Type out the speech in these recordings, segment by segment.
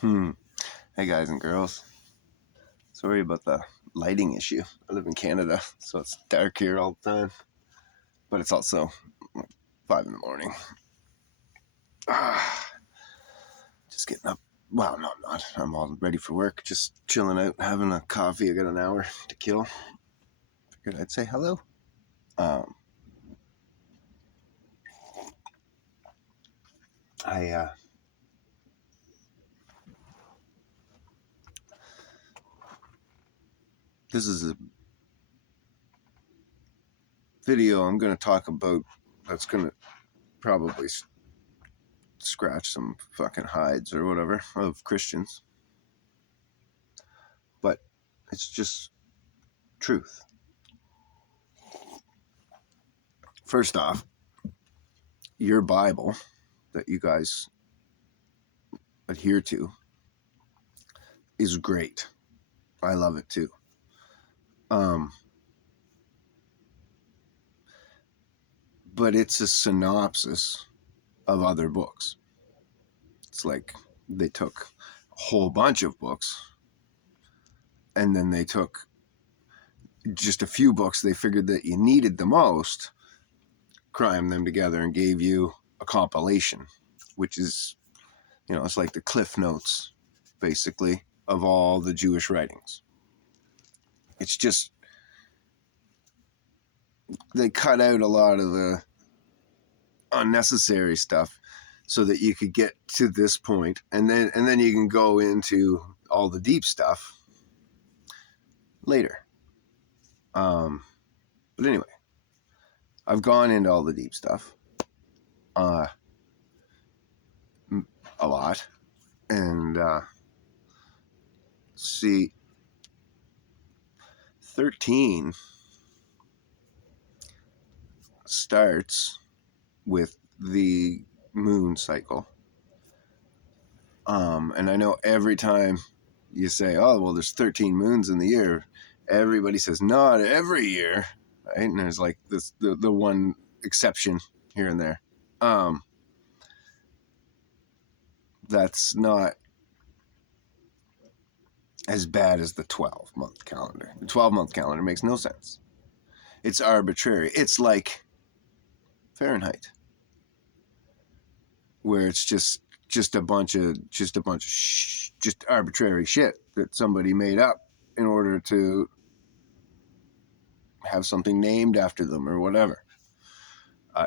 Hmm. Hey guys and girls. Sorry about the lighting issue. I live in Canada, so it's dark here all the time. But it's also like 5 in the morning. Just getting up. Well, no, I'm not. I'm all ready for work. Just chilling out, having a coffee. I got an hour to kill. Figured I'd say hello. Um, I This is a video I'm going to talk about that's going to probably scratch some fucking hides or whatever of Christians. But it's just truth. First off, your Bible that you guys adhere to is great. I love it too. But it's a synopsis of other books. It's like they took a whole bunch of books and then they took just a few books they figured that you needed the most, crammed them together and gave you a compilation, which is, it's like the Cliff Notes, basically, of all the Jewish writings. It's just, they cut out a lot of the unnecessary stuff so that you could get to this point, and then you can go into all the deep stuff later. But anyway, I've gone into all the deep stuff a lot, and see, 13 starts with the moon cycle. And I know every time you say, oh, well, there's 13 moons in the year, everybody says, not every year, right? And there's like this, the one exception here and there. That's not as bad as the 12-month calendar. The 12-month calendar makes no sense. It's arbitrary. It's like Fahrenheit, where it's just a bunch of arbitrary shit that somebody made up in order to have something named after them or whatever.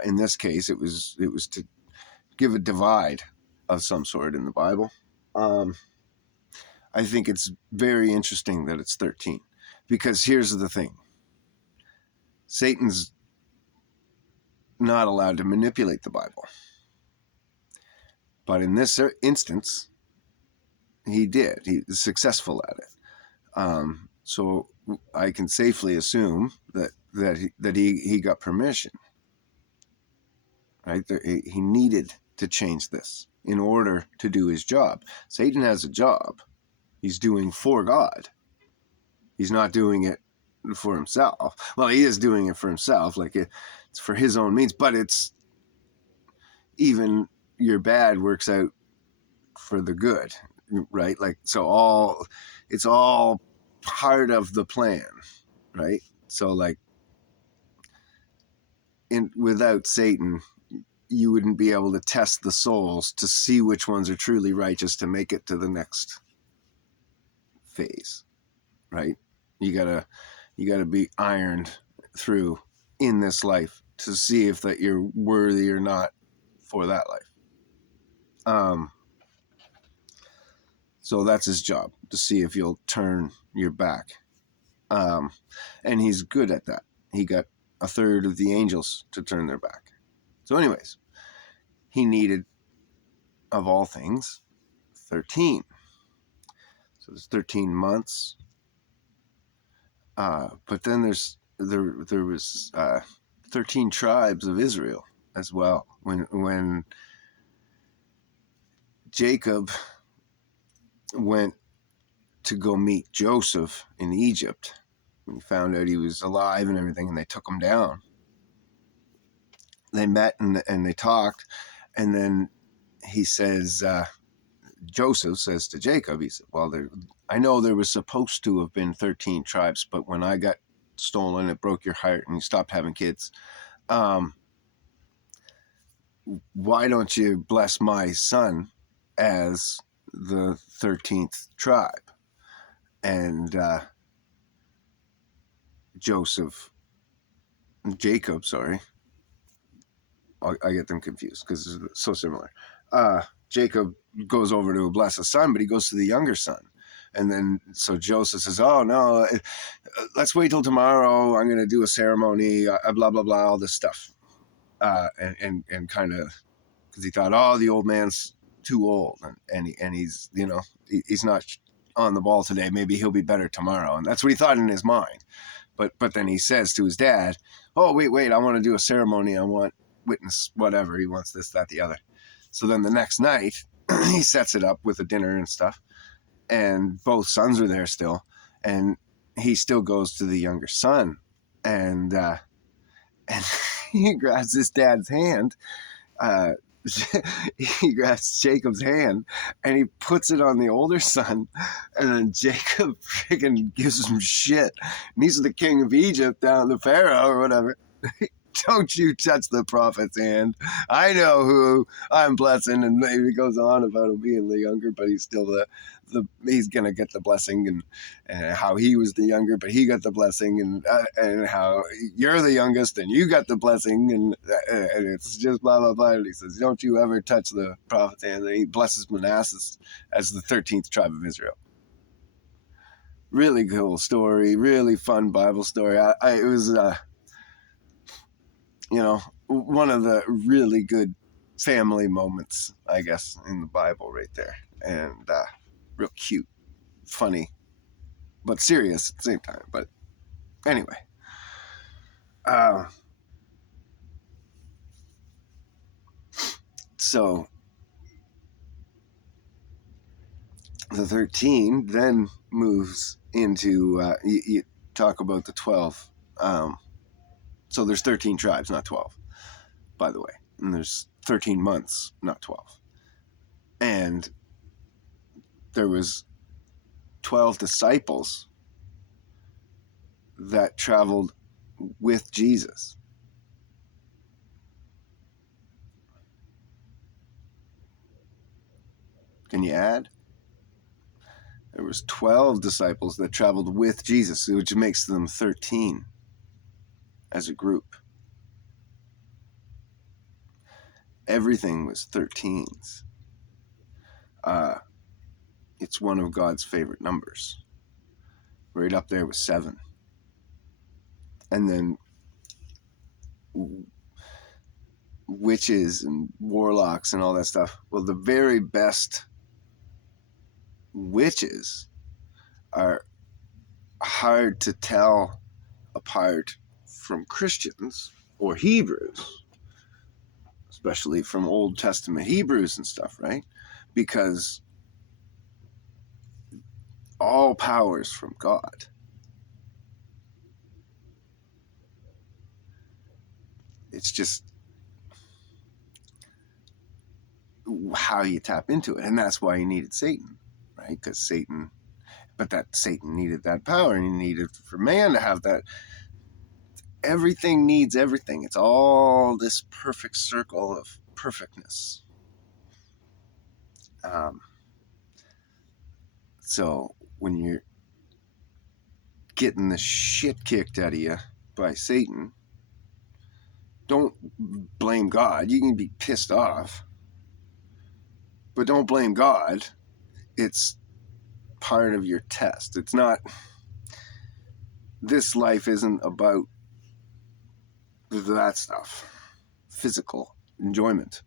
In this case, it was to give a divide of some sort in the Bible. I think it's very interesting that it's 13, because here's the thing: Satan's not allowed to manipulate the Bible, but in this instance, he did. He was successful at it. So I can safely assume that he got permission. Right? He needed to change this in order to do his job. Satan has a job. He's doing for God. He's not doing it for himself. Well, he is doing it for himself, like it's for his own means, but it's even your bad works out for the good, right? Like, so it's all part of the plan, right? So like, without Satan, you wouldn't be able to test the souls to see which ones are truly righteous to make it to the next phase, right? You gotta be ironed through in this life to see if that you're worthy or not for that life. So that's his job, to see if you'll turn your back. And he's good at that. He got a third of the angels to turn their back. So anyways, he needed, of all things, 13. So there's 13 months. But then there was 13 tribes of Israel as well. When Jacob went to go meet Joseph in Egypt, when he found out he was alive and everything, and they took him down, they met and they talked, and then he says, Joseph says to Jacob, he said, well, I know there was supposed to have been 13 tribes, but when I got stolen, it broke your heart and you stopped having kids. Why don't you bless my son as the 13th tribe? And Jacob, sorry, I get them confused because it's so similar. Jacob goes over to bless his son, but he goes to the younger son. And then, so Joseph says, oh, no, let's wait till tomorrow. I'm going to do a ceremony, blah, blah, blah, all this stuff. And kind of, because he thought, oh, the old man's too old. And he's, he's not on the ball today. Maybe he'll be better tomorrow. And that's what he thought in his mind. But then he says to his dad, oh, wait, I want to do a ceremony. I want witness whatever. He wants this, that, the other. So then the next night, he sets it up with a dinner and stuff. And both sons are there still. And he still goes to the younger son. And he grabs his dad's hand. He grabs Jacob's hand and he puts it on the older son, and then Jacob freaking gives him shit. And he's the king of Egypt, down the Pharaoh or whatever. Don't you touch the prophet's hand. I know who I'm blessing. And he goes on about him being the younger, but he's still he's gonna get the blessing, and how he was the younger, but he got the blessing, and how you're the youngest and you got the blessing, and it's just blah blah blah. And he says, "Don't you ever touch the prophet's hand." And he blesses Manasseh as the 13th tribe of Israel. Really cool story, really fun Bible story. It was one of the really good family moments, I guess, in the Bible right there. And real cute, funny, but serious at the same time. But anyway. So the 13 then moves into, you talk about the 12. So there's 13 tribes, not 12, by the way. And there's 13 months, not 12. And there was 12 disciples that traveled with Jesus. Can you add? There was 12 disciples that traveled with Jesus, which makes them 13 as a group. Everything was 13s. It's one of God's favorite numbers. Right up there with 7. And then witches and warlocks and all that stuff. Well, the very best witches are hard to tell apart from Christians or Hebrews, especially from Old Testament Hebrews and stuff, right? Because all power is from God. It's just how you tap into it. And that's why you needed Satan, right? Because Satan needed that power, and he needed for man to have that. Everything needs everything. It's all this perfect circle of perfectness. So when you're getting the shit kicked out of you by Satan, don't blame God. You can be pissed off, but don't blame God. It's part of your test. It's not, this life isn't about that stuff. Physical enjoyment.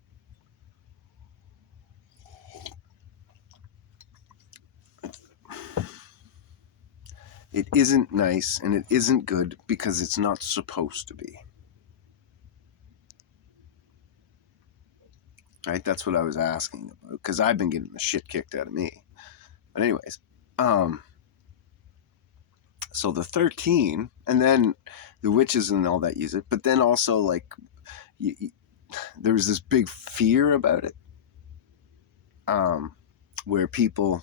It isn't nice and it isn't good because it's not supposed to be. Right? That's what I was asking about, because I've been getting the shit kicked out of me. But anyways, so the 13, and then the witches and all that use it, but then also like there was this big fear about it. where people,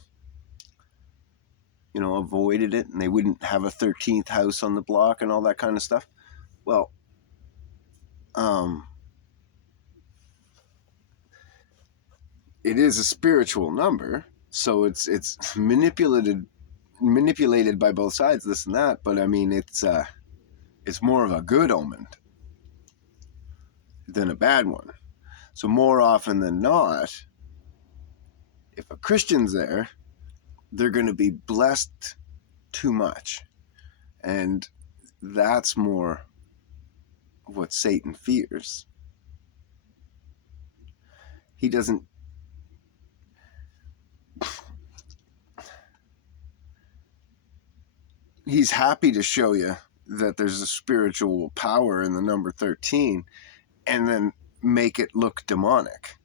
avoided it and they wouldn't have a 13th house on the block and all that kind of stuff. Well, it is a spiritual number, so it's manipulated by both sides, this and that. But I mean, it's more of a good omen than a bad one. So more often than not, if a Christian's there, they're going to be blessed too much, and that's more what Satan fears. He doesn't. He's happy to show you that there's a spiritual power in the number 13 and then make it look demonic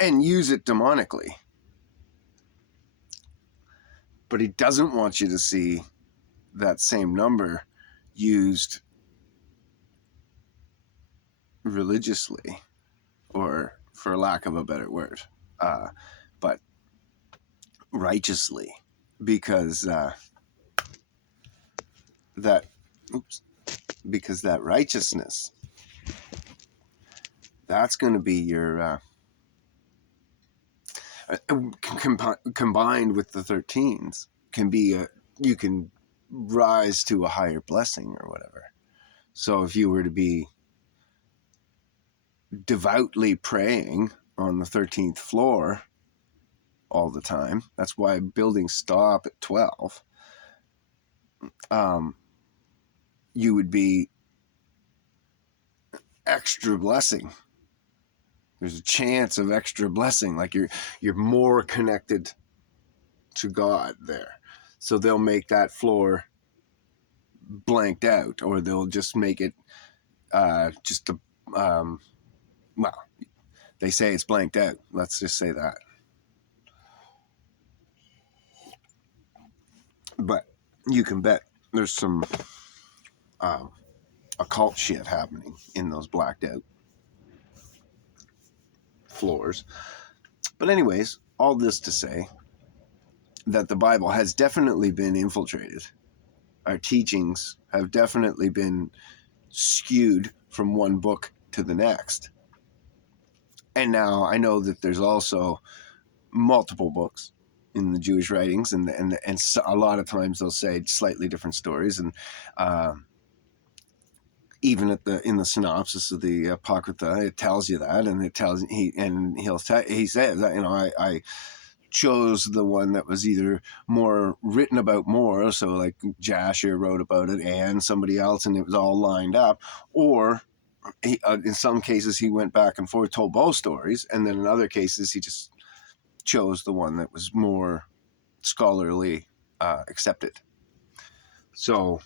and use it demonically. But he doesn't want you to see that same number used religiously, or for lack of a better word, but righteously, because that righteousness, that's going to be your combined with the 13s can be you can rise to a higher blessing or whatever. So if you were to be devoutly praying on the 13th floor all the time, that's why buildings stop at 12, you would be extra blessing. There's a chance of extra blessing, like you're more connected to God there. So they'll make that floor blanked out, or they'll just make it well, they say it's blanked out. Let's just say that. But you can bet there's some occult shit happening in those blacked out floors. But anyways, all this to say that the Bible has definitely been infiltrated. Our teachings have definitely been skewed from one book to the next. And now I know that there's also multiple books in the Jewish writings, and so a lot of times they'll say slightly different stories, and even in the synopsis of the Apocrypha, it tells you that, and he says that, I chose the one that was either more written about more, so like Jasher wrote about it and somebody else, and it was all lined up, or in some cases he went back and forth, told both stories, and then in other cases he just chose the one that was more scholarly accepted. So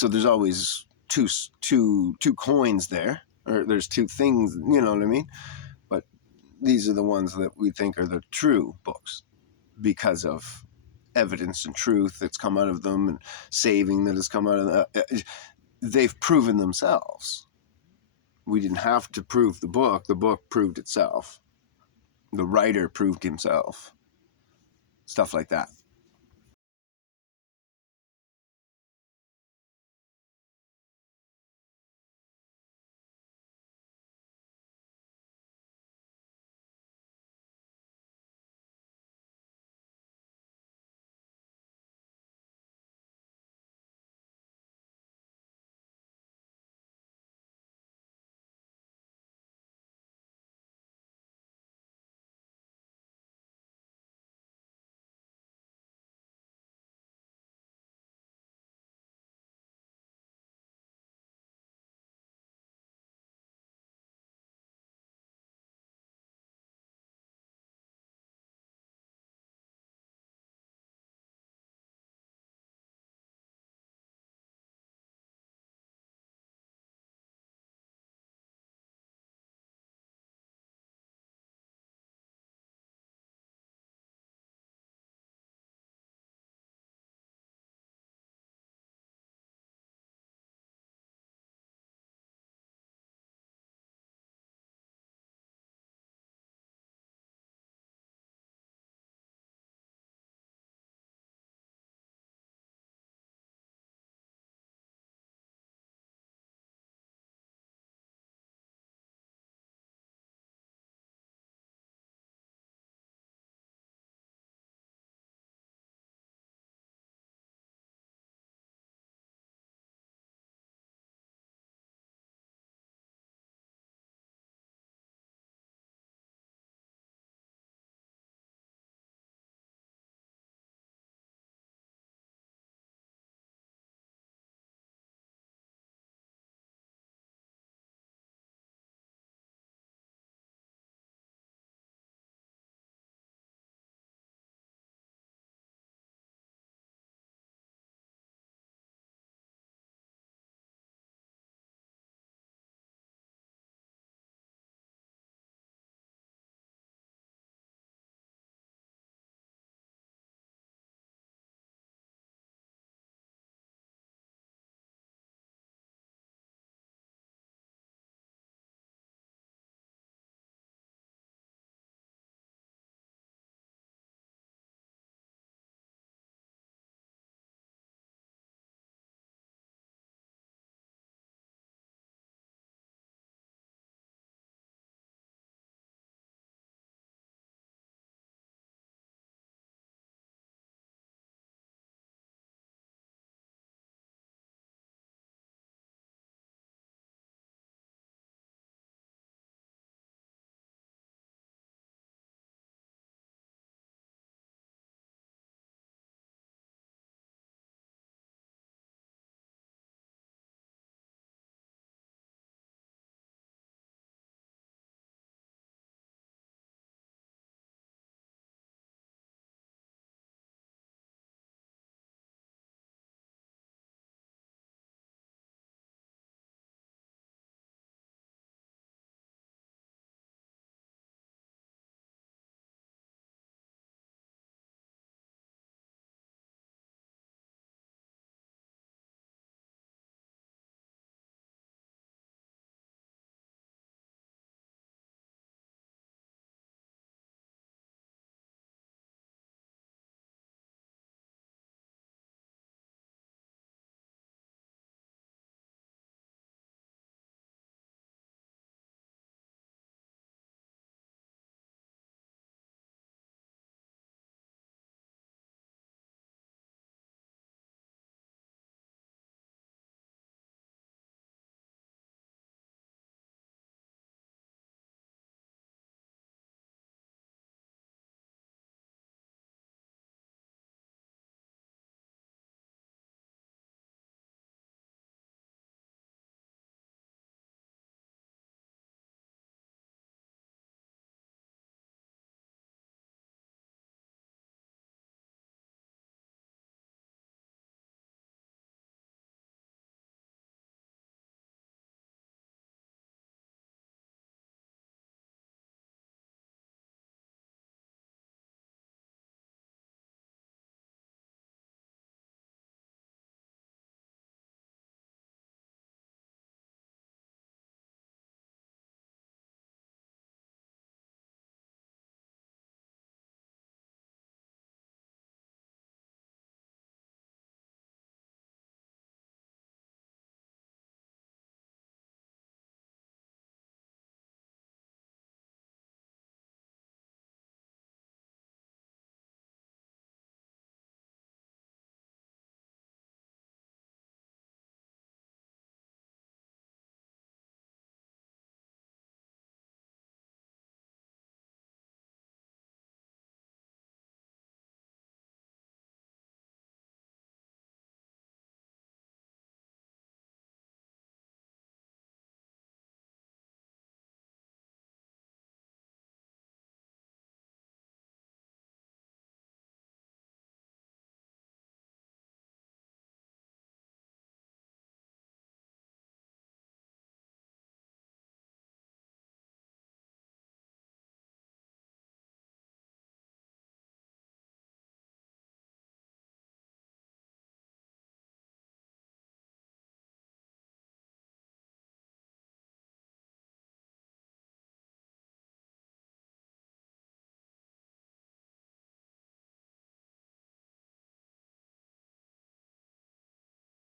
there's always two coins there, or there's two things, you know what I mean? But these are the ones that we think are the true books because of evidence and truth that's come out of them, and saving that has come out of them. They've proven themselves. We didn't have to prove the book proved itself. The writer proved himself. Stuff like that.